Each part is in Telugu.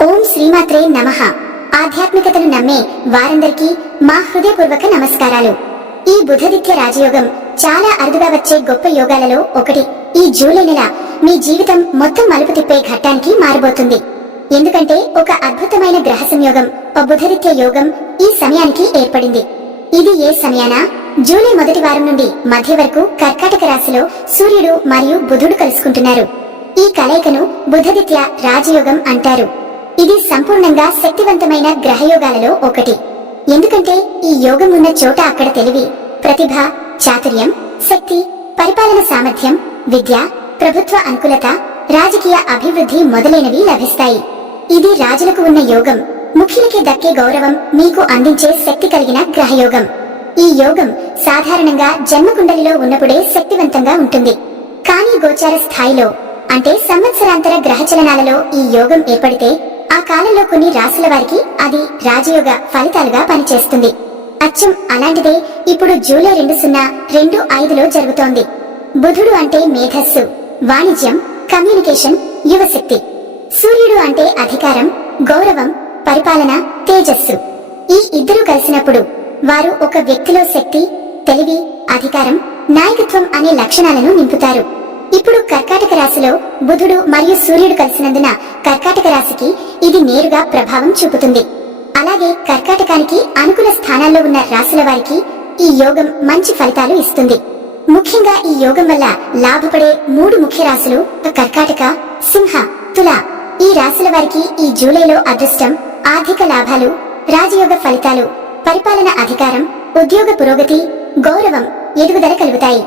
ఓం శ్రీమాత్రే నమః. ఆధ్యాత్మికతను నమ్మే వారందరికీ మా హృదయపూర్వక నమస్కారాలు. ఈ బుధదిత్య రాజయోగం చాలా అరుదుగా వచ్చే గొప్ప యోగాలలో ఒకటి. ఈ జూలై నెల మీ జీవితం మొత్తం మలుపు తిప్పే ఘట్టానికి మారబోతుంది. ఎందుకంటే ఒక అద్భుతమైన గ్రహ సంయోగం, ఓ బుధదిత్య యోగం ఈ సమయానికి ఏర్పడింది. ఇది ఏ సమయాన? జూలై మొదటి వారం నుండి మధ్య వరకు కర్కాటక రాశిలో సూర్యుడు మరియు బుధుడు కలుసుకుంటున్నారు. ఈ కలయికను బుధదిత్య రాజయోగం అంటారు. ఇది సంపూర్ణంగా శక్తివంతమైన గ్రహయోగాలలో ఒకటి. ఎందుకంటే ఈ యోగం ఉన్న చోట అక్కడ తెలివి, ప్రతిభ, చాతుర్యం, శక్తి, పరిపాలన సామర్థ్యం, విద్య, ప్రభుత్వ అనుకూలత, రాజకీయ అభివృద్ధి మొదలైనవి లభిస్తాయి. ఇది రాజులకు ఉన్న యోగం, ముఖ్యులకి దక్కే గౌరవం మీకు అందించే శక్తి కలిగిన గ్రహయోగం. ఈ యోగం సాధారణంగా జన్మకుండలిలో ఉన్నప్పుడే శక్తివంతంగా ఉంటుంది. కానీ గోచార స్థాయిలో అంటే సంవత్సరాంతర గ్రహచలనాలలో ఈ యోగం ఏర్పడితే ఆ కాలంలో కొన్ని రాశుల వారికి అది రాజయోగ ఫలితాలుగా పనిచేస్తుంది. అచ్చం అలాంటిదే ఇప్పుడు జూలై 2025లో జరుగుతోంది. బుధుడు అంటే మేధస్సు, వాణిజ్యం, కమ్యూనికేషన్, యువశక్తి. సూర్యుడు అంటే అధికారం, గౌరవం, పరిపాలన, తేజస్సు. ఈ ఇద్దరు కలిసినప్పుడు వారు ఒక వ్యక్తిలో శక్తి, తెలివి, అధికారం, నాయకత్వం అనే లక్షణాలను నింపుతారు. ఇప్పుడు కర్కాటక రాశిలో బుధుడు మరియు సూర్యుడు కలిసినందున కర్కాటక రాశికి ఇది నేరుగా ప్రభావం చూపుతుంది. అలాగే కర్కాటకానికి అనుకూల స్థానాల్లో ఉన్న రాశుల వారికి ఈ యోగం మంచి ఫలితాలు ఇస్తుంది. ముఖ్యంగా ఈ యోగం వల్ల లాభపడే 3 ముఖ్య రాశులు కర్కాటక, సింహ, తుల. ఈ రాశుల వారికి ఈ జూలైలో అదృష్టం, ఆర్థిక లాభాలు, రాజయోగ ఫలితాలు, పరిపాలన అధికారం, ఉద్యోగ పురోగతి, గౌరవం, ఎదుగుదల కలుగుతాయి.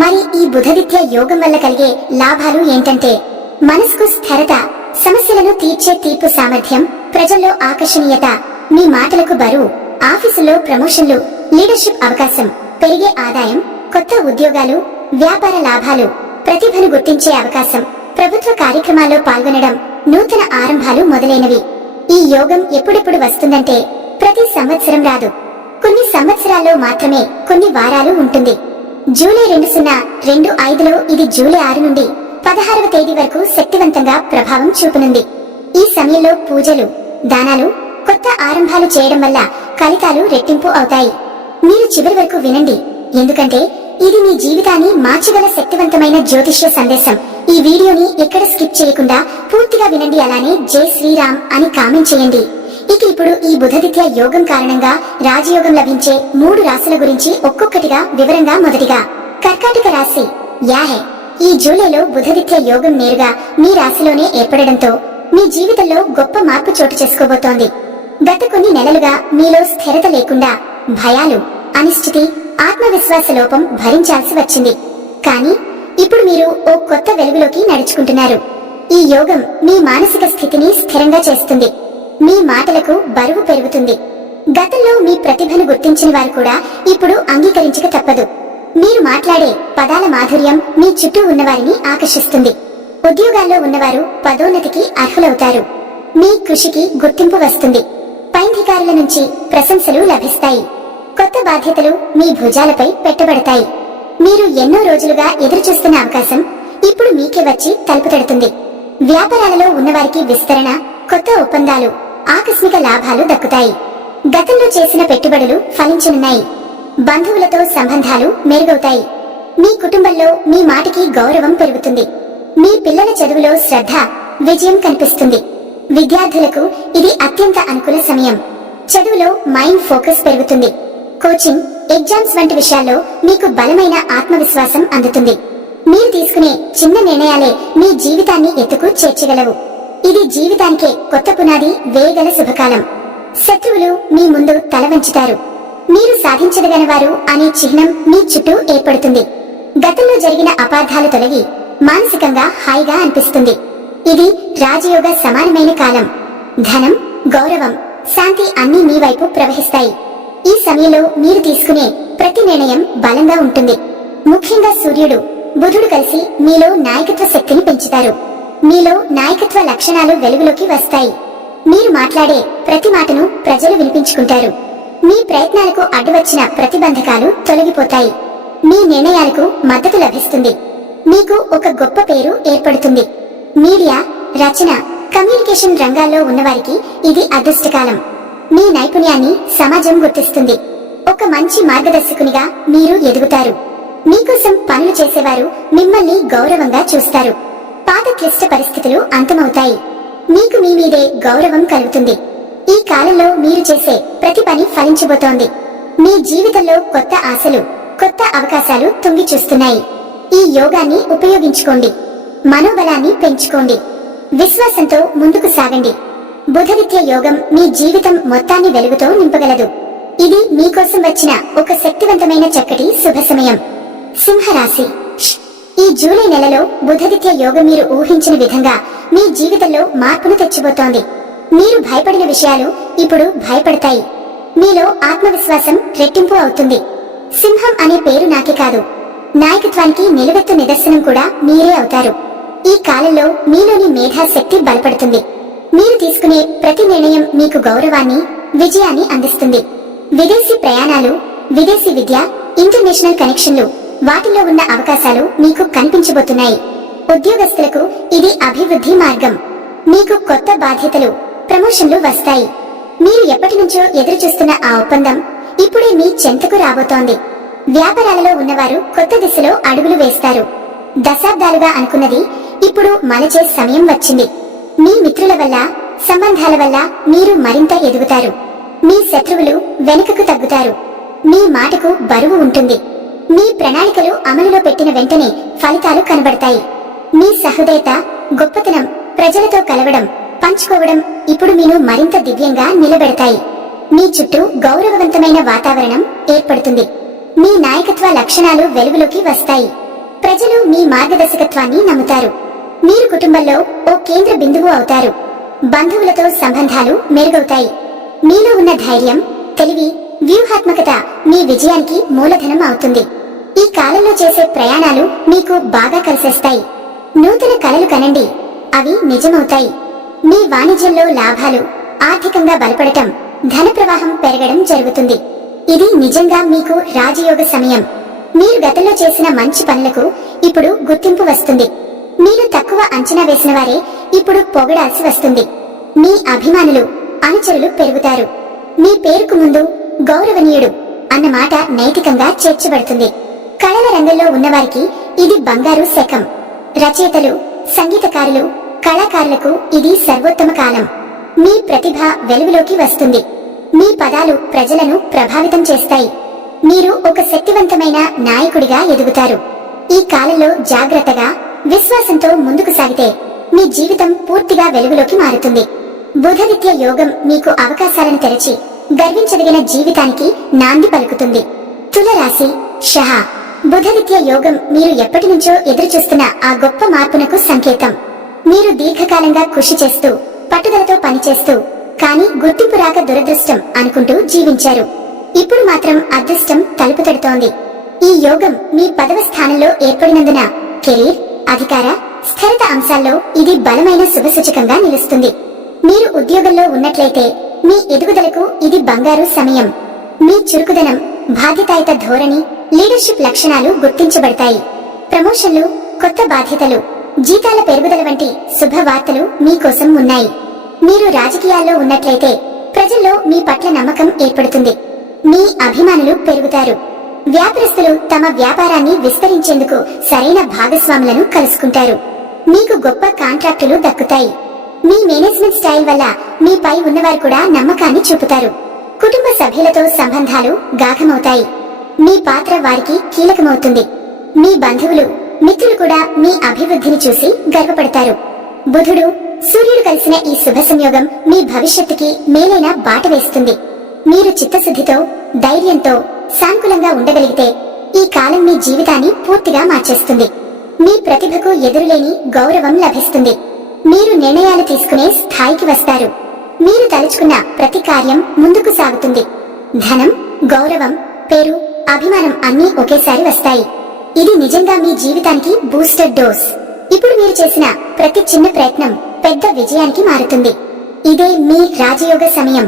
మరి ఈ బుధదిత్య యోగం వల్ల కలిగే లాభాలు ఏంటంటే మనసుకు స్థిరత, సమస్యలను తీర్చే తీర్పు సామర్థ్యం, ప్రజల్లో ఆకర్షణీయత, మీ మాటలకు బరువు, ఆఫీసుల్లో ప్రమోషన్లు, లీడర్షిప్ అవకాశం, పెరిగే ఆదాయం, కొత్త ఉద్యోగాలు, వ్యాపార లాభాలు, ప్రతిభను గుర్తించే అవకాశం, ప్రభుత్వ కార్యక్రమాల్లో పాల్గొనడం, నూతన ఆరంభాలు మొదలైనవి. ఈ యోగం ఎప్పుడెప్పుడు వస్తుందంటే ప్రతి సంవత్సరం రాదు. కొన్ని సంవత్సరాల్లో మాత్రమే కొన్ని వారాలు ఉంటుంది. జూలై 2025లో ఇది జూలై 6 నుండి 16వ తేదీ వరకు శక్తివంతంగా ప్రభావం చూపనుంది. ఈ సమయంలో పూజలు, దానాలు, కొత్త ఆరంభాలు చేయడం వల్ల ఫలితాలు రెట్టింపు అవుతాయి. మీరు చివరి వరకు వినండి, ఎందుకంటే ఇది మీ జీవితాన్ని మార్చగల శక్తివంతమైన జ్యోతిష్య సందేశం. ఈ వీడియోని ఎక్కడ స్కిప్ చేయకుండా పూర్తిగా వినండి. అలానే జై శ్రీరామ్ అని కామెంట్ చేయండి. ఇక ఇప్పుడు ఈ బుధదిత్య యోగం కారణంగా రాజయోగం లభించే 3 రాశుల గురించి ఒక్కొక్కటిగా వివరంగా. మొదటిగా కర్కాటక రాశి. యాహే, ఈ జూలైలో బుధదిత్య యోగం నేరుగా మీ రాశిలోనే ఏర్పడడంతో మీ జీవితంలో గొప్ప మార్పు చోటు చేసుకోబోతోంది. గత కొన్ని నెలలుగా మీలో స్థిరత లేకుండా భయాలు, అనిశ్చితి, ఆత్మవిశ్వాస లోపం భరించాల్సి వచ్చింది. కానీ ఇప్పుడు మీరు ఓ కొత్త వెలుగులోకి నడుచుకుంటున్నారు. ఈ యోగం మీ మానసిక స్థితిని స్థిరంగా చేస్తుంది. మీ మాటలకు బరువు పెరుగుతుంది. గతంలో మీ ప్రతిభను గుర్తించిన వారు కూడా ఇప్పుడు అంగీకరించక తప్పదు. మీరు మాట్లాడే పదాల మాధుర్యం మీ చుట్టూ ఉన్నవారిని ఆకర్షిస్తుంది. ఉద్యోగాల్లో ఉన్నవారు పదోన్నతికి అర్హులవుతారు. మీ కృషికి గుర్తింపు వస్తుంది. పైధికారుల నుంచి ప్రశంసలు లభిస్తాయి. కొత్త బాధ్యతలు మీ భుజాలపై పెట్టబడతాయి. మీరు ఎన్నో రోజులుగా ఎదురుచూస్తున్న అవకాశం ఇప్పుడు మీకే వచ్చి తలుపు తడుతుంది. వ్యాపారాలలో ఉన్నవారికి విస్తరణ, కొత్త ఒప్పందాలు, ఆకస్మిక లాభాలు దక్కుతాయి. గతంలో చేసిన పెట్టుబడులు ఫలించనున్నాయి. బంధువులతో సంబంధాలు మెరుగవుతాయి. మీ కుటుంబంలో మీ మాటకి గౌరవం పెరుగుతుంది. మీ పిల్లల చదువులో శ్రద్ధ, విజయం కనిపిస్తుంది. విద్యార్థులకు ఇది అత్యంత అనుకూల సమయం. చదువులో మైండ్ ఫోకస్ పెరుగుతుంది. కోచింగ్, ఎగ్జామ్స్ వంటి విషయాల్లో మీకు బలమైన ఆత్మవిశ్వాసం అందుతుంది. మీరు తీసుకునే చిన్న నిర్ణయాలే మీ జీవితాన్ని ఎత్తుకు చేర్చగలవు. ఇది జీవితానికే కొత్త పునాది వేయగల శుభకాలం. శత్రువులు మీ ముందు తల వంచుతారు. మీరు సాధించదగనవారు అనే చిహ్నం మీ చుట్టూ ఏర్పడుతుంది. గతంలో జరిగిన అపార్థాలు తొలగి మానసికంగా హాయిగా అనిపిస్తుంది. ఇది రాజయోగ సమానమైన కాలం. ధనం, గౌరవం, శాంతి అన్నీ మీ వైపు ప్రవహిస్తాయి. ఈ సమయంలో మీరు తీసుకునే ప్రతి నిర్ణయం బలంగా ఉంటుంది. ముఖ్యంగా సూర్యుడు, బుధుడు కలిసి మీలో నాయకత్వ శక్తిని పెంచుతారు. మీలో నాయకత్వ లక్షణాలు వెలుగులోకి వస్తాయి. మీరు మాట్లాడే ప్రతి మాటను ప్రజలు వినిపించుకుంటారు. మీ ప్రయత్నాలకు అడ్డువచ్చిన ప్రతిబంధకాలు తొలగిపోతాయి. మీ నిర్ణయాలకు మద్దతు లభిస్తుంది. మీకు ఒక గొప్ప పేరు ఏర్పడుతుంది. మీడియా, రచన, కమ్యూనికేషన్ రంగాల్లో ఉన్నవారికి ఇది అదృష్టకాలం. మీ నైపుణ్యాన్ని సమాజం గుర్తిస్తుంది. ఒక మంచి మార్గదర్శకునిగా మీరు ఎదుగుతారు. మీకోసం పనులు చేసేవారు మిమ్మల్ని గౌరవంగా చూస్తారు. పాత క్లిష్ట పరిస్థితులు అంతమవుతాయి. మీకు మీ మీదే గౌరవం కలుగుతుంది. ఈ కాలంలో మీరు చేసే ప్రతి పని ఫలించబోతోంది. మీ జీవితంలో కొత్త ఆశలు, కొత్త అవకాశాలు తొంగి చూస్తున్నాయి. ఈ యోగాన్ని ఉపయోగించుకోండి. మనోబలాన్ని పెంచుకోండి. విశ్వాసంతో ముందుకు సాగండి. బుధవిద్య యోగం మీ జీవితం మొత్తాన్ని వెలుగుతో నింపగలదు. ఇది మీకోసం వచ్చిన ఒక శక్తివంతమైన చక్కటి శుభ సమయం. సింహరాశి. ఈ జూలై నెలలో బుధవిద్య యోగం మీరు ఊహించిన విధంగా మీ జీవితంలో మార్పును తెచ్చిబోతోంది. మీరు భయపడిన విషయాలు ఇప్పుడు భయపడతాయి. మీలో ఆత్మవిశ్వాసం రెట్టింపు అవుతుంది. సింహం అనే పేరు నాకే కాదు, నాయకత్వానికి నిలువెత్తు నిదర్శనం కూడా మీరే అవుతారు. ఈ కాలంలో మీలోని మేధాశక్తి బలపడుతుంది. మీరు తీసుకునే ప్రతి నిర్ణయం మీకు గౌరవాన్ని, విజయాన్ని అందిస్తుంది. విదేశీ ప్రయాణాలు, విదేశీ విద్య, ఇంటర్నేషనల్ కనెక్షన్లు, వాటిలో ఉన్న అవకాశాలు మీకు కనిపించబోతున్నాయి. ఉద్యోగస్తులకు ఇది అభివృద్ధి మార్గం. మీకు కొత్త బాధ్యతలు, ప్రమోషన్లు వస్తాయి. మీరు ఎప్పటి నుంచో ఎదురు చూస్తున్న ఆ ఒప్పందం ఇప్పుడే మీ చెంతకు రాబోతోంది. వ్యాపారాలలో ఉన్నవారు కొత్త దిశలో అడుగులు వేస్తారు. దశాబ్దాలుగా అనుకున్నది ఇప్పుడు మలచే సమయం వచ్చింది. మీ మిత్రుల వల్ల, సంబంధాల వల్ల మీరు మరింత ఎదుగుతారు. మీ శత్రువులు వెనుకకు తగ్గుతారు. మీ మాటకు బరువు ఉంటుంది. మీ ప్రణాళికలు అమలులో పెట్టిన వెంటనే ఫలితాలు కనబడతాయి. మీ సహృదయత, గొప్పతనం, ప్రజలతో కలవడం, పంచుకోవడం ఇప్పుడు మీను మరింత దివ్యంగా నిలబెడతాయి. మీ చుట్టూ గౌరవవంతమైన వాతావరణం ఏర్పడుతుంది. మీ నాయకత్వ లక్షణాలు వెలుగులోకి వస్తాయి. ప్రజలు మీ మార్గదర్శకత్వాన్ని నమ్ముతారు. మీరు కుటుంబంలో ఓ కేంద్ర బిందువు అవుతారు. బంధువులతో సంబంధాలు మెరుగవుతాయి. మీలో ఉన్న ధైర్యం, తెలివి, వ్యూహాత్మకత మీ విజయానికి మూలధనం అవుతుంది. ఈ కాలంలో చేసే ప్రయాణాలు మీకు బాగా కలిసేస్తాయి. నూతన కలలు కనండి, అవి నిజమవుతాయి. మీ వాణిజ్యంలో లాభాలు, ఆర్థికంగా బలపడటం, ధన ప్రవాహం పెరగడం జరుగుతుంది. ఇది నిజంగా మీకు రాజయోగ సమయం. మీరు గతంలో చేసిన మంచి పనులకు ఇప్పుడు గుర్తింపు వస్తుంది. మీరు తక్కువ అంచనా వేసిన వారే ఇప్పుడు పొగడాల్సి వస్తుంది. మీ అభిమానులు, అనుచరులు పెరుగుతారు. మీ పేరుకు ముందు గౌరవనీయుడు అన్న మాట నైతికంగా చేర్చబడుతుంది. కళల రంగంలో ఉన్నవారికి ఇది బంగారు శకం. రచయితలు, సంగీతకారులు, కళాకారులకు ఇది సర్వోత్తమ కాలం. మీ ప్రతిభ వెలుగులోకి వస్తుంది. మీ పదాలు ప్రజలను ప్రభావితం చేస్తాయి. మీరు ఒక శక్తివంతమైన నాయకుడిగా ఎదుగుతారు. ఈ కాలంలో జాగ్రత్తగా, విశ్వాసంతో ముందుకు సాగితే మీ జీవితం పూర్తిగా వెలుగులోకి మారుతుంది. బుధవిద్య యోగం మీకు అవకాశాలను తెరచి గర్వించదగిన జీవితానికి నాంది పలుకుతుంది. తులరాశి. బుధవిద్య యోగం మీరు ఎప్పటి నుంచో ఎదురుచూస్తున్న ఆ గొప్ప మార్పునకు సంకేతం. మీరు దీర్ఘకాలంగా కృషి చేస్తూ, పట్టుదలతో పనిచేస్తూ, కానీ గుర్తింపు రాక దురదృష్టం అనుకుంటూ జీవించారు. ఇప్పుడు మాత్రం అదృష్టం తలుపు తడుతోంది. ఈ యోగం మీ 10వ స్థానంలో ఏర్పడినందున కెరీర్, అధికార, స్థిరత అంశాల్లో ఇది బలమైన శుభసూచకంగా నిలుస్తుంది. మీరు ఉద్యోగంలో ఉన్నట్లయితే మీ ఎదుగుదలకు ఇది బంగారు సమయం. మీ చురుకుదనం, బాధ్యతాయుత ధోరణి, లీడర్షిప్ లక్షణాలు గుర్తించబడతాయి. ప్రమోషన్లు, కొత్త బాధ్యతలు, జీతాల పెరుగుదల వంటి శుభవార్తలు మీకోసం ఉన్నాయి. మీరు రాజకీయాల్లో ఉన్నట్లయితే ప్రజల్లో మీ పట్ల నమ్మకం ఏర్పడుతుంది. మీ అభిమానులు పెరుగుతారు. వ్యాపారస్తులు తమ వ్యాపారాన్ని విస్తరించేందుకు సరైన భాగస్వాములను కలుసుకుంటారు. మీకు గొప్ప కాంట్రాక్టులు దక్కుతాయి. మీ మేనేజ్మెంట్ స్టైల్ వల్ల మీపై ఉన్నవారు కూడా నమ్మకాన్ని చూపుతారు. కుటుంబ సభ్యులతో సంబంధాలు గాఢమవుతాయి. మీ పాత్ర వారికి కీలకమవుతుంది. మీ బంధువులు, మిత్రులు కూడా మీ అభివృద్ధిని చూసి గర్వపడతారు. బుధుడు, సూర్యుడు కలిసిన ఈ శుభ సంయోగం మీ భవిష్యత్తుకి మేలైన బాట వేస్తుంది. మీరు చిత్తశుద్ధితో, ధైర్యంతో, సానుకూలంగా ఉండగలిగితే ఈ కాలం మీ జీవితాన్ని పూర్తిగా మార్చేస్తుంది. మీ ప్రతిభకు ఎదురులేని గౌరవం లభిస్తుంది. మీరు నిర్ణయాలు తీసుకునే స్థాయికి వస్తారు. మీరు తలుచుకున్న ప్రతి కార్యం ముందుకు సాగుతుంది. ధనం, గౌరవం, పేరు, అభిమానం అన్నీ ఒకేసారి వస్తాయి. ఇది నిజంగా మీ జీవితానికి బూస్టర్ డోస్. ఇప్పుడు మీరు చేసిన ప్రతి చిన్న ప్రయత్నం పెద్ద విజయానికి మారుతుంది. ఇదే మీ రాజయోగ సమయం.